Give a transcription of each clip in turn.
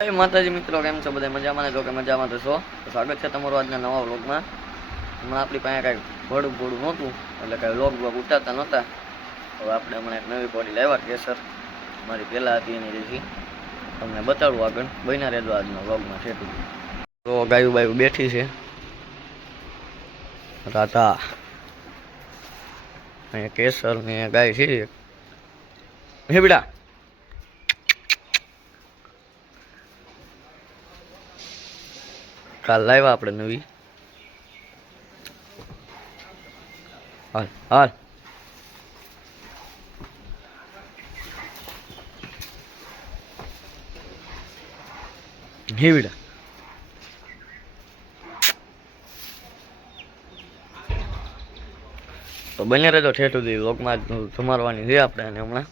જય માતાજી મિત્રો, કેમ છો બધા? મજામાં ને? જો કે મજામાં તો છો. તો સ્વાગત છે તમારું આજના નવા વ્લોગમાં. હમણાં આપણી પાસે કાંઈ ભોળું નહોતું, એટલે કાંઈ વ્લોગ ઉતારતા નહોતા. હવે આપણે હમણાં એક નવી બોડી લાવ્યા કેસર, મારી પહેલાં હતી એની રેસી તમને બતાડું આગળ. બન્યા રહેજો આજના વ્લોગમાં છે. તો ગાયું બાયું બેઠી છે રાધા, અહીંયા કેસર ને ગાય છે હે બેટા. કાલ લાવ્યા આપણે નવી. હાલ હાલ હે બેટા. તો બને રહેજો ઠેઠ સુધી લોકમાં જમાડવાની છે આપણે, અને હમણાં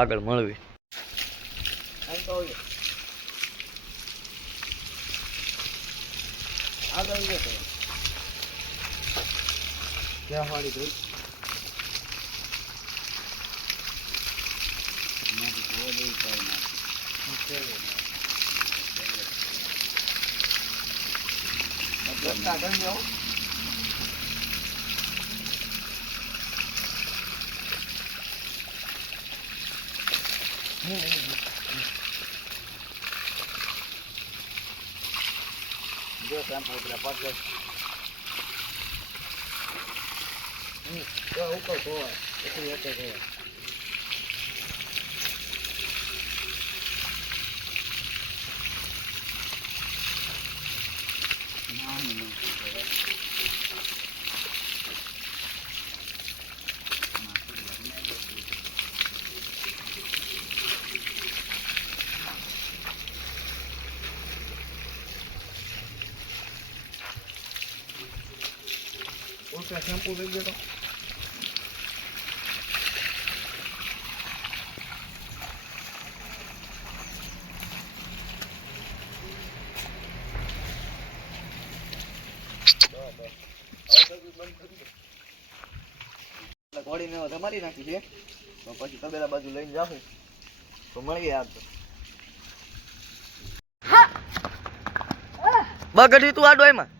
આગળ મળવી. જો ટેમ્પો ઉપર પાછળ તો ઉપર ધોવાય એટલું એક ધોવાય. ઓકે શેમ્પુ લઈ ગયો ઘોડીને તમારી નાખી છે, તો પછી તબેલા બાજુ લઈને જાઉં તો મળીએ. આજ બગડી તું આ ડોયમાં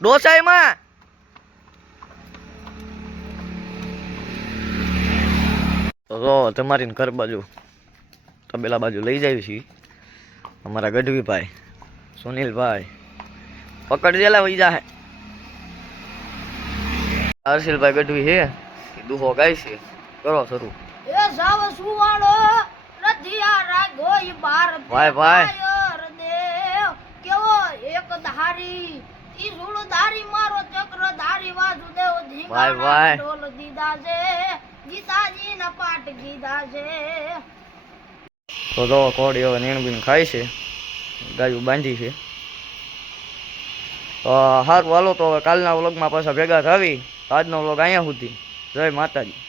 ડોસાઈમાં તો તમારી ઘર બાજુ તબેલા બાજુ લઈ જાય છે અમારા ગઢવીભાઈ સુનિલભાઈ. પકડી દેલા વહી જા. હર્ષિલભાઈ ગઢવી હે દુહો ગાય છે, કરો શરૂ. એ સાવ સુવાળો રધિયા રાગોઈ બાર ભાઈ ભાઈ દેવ કેવો એક ધારી ઈ સુળ ધારી મારો ચક્ર ધારી વાસુદેવ ધીંગાણા ઢોલ દીધા છે, ગીતાજી ના પાઠ કીધા છે. તો જો કોડી હવે નીણબીન ખાય છે, ગાયું બાંધી છે. સારું હાલો, તો હવે કાલના વ્લોગમાં પાછા ભેગા થાવી. આજનો વ્લોગ અહીંયા સુધી. જય માતાજી.